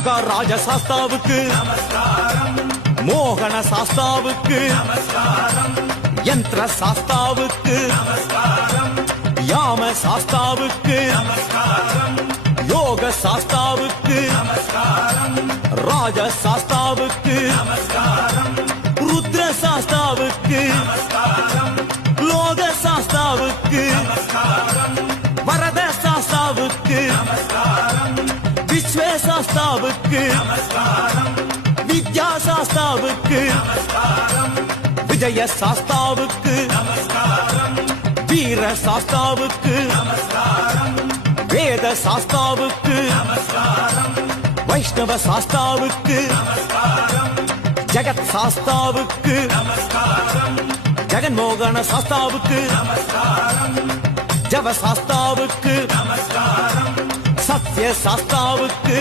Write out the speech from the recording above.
மகாராஜ சாஸ்தாவுக்கு மோகன சாஸ்தாவுக்கு யந்திர சாஸ்தாவுக்கு யாம சாஸ்தாவுக்கு யோக சாஸ்தாவுக்கு ராஜ சாஸ்தாவுக்கு ருத்ர சாஸ்தாவுக்கு லோக சாஸ்தாவுக்கு வரத சாஸ்தாவுக்கு விஸ்வ சாஸ்தாவுக்கு வித்யா சாஸ்தாவுக்கு விஜய சாஸ்தாவுக்கு வீர சாஸ்தாவுக்கு வேத சாஸ்தாவுக்கு வைஷ்ணவ சாஸ்தாவுக்கு ஜகத் சாஸ்தாவுக்கு ஜெகன்மோகன சாஸ்தாவுக்கு ஜவ சாஸ்தாவுக்கு சத்ய சாஸ்தாவுக்கு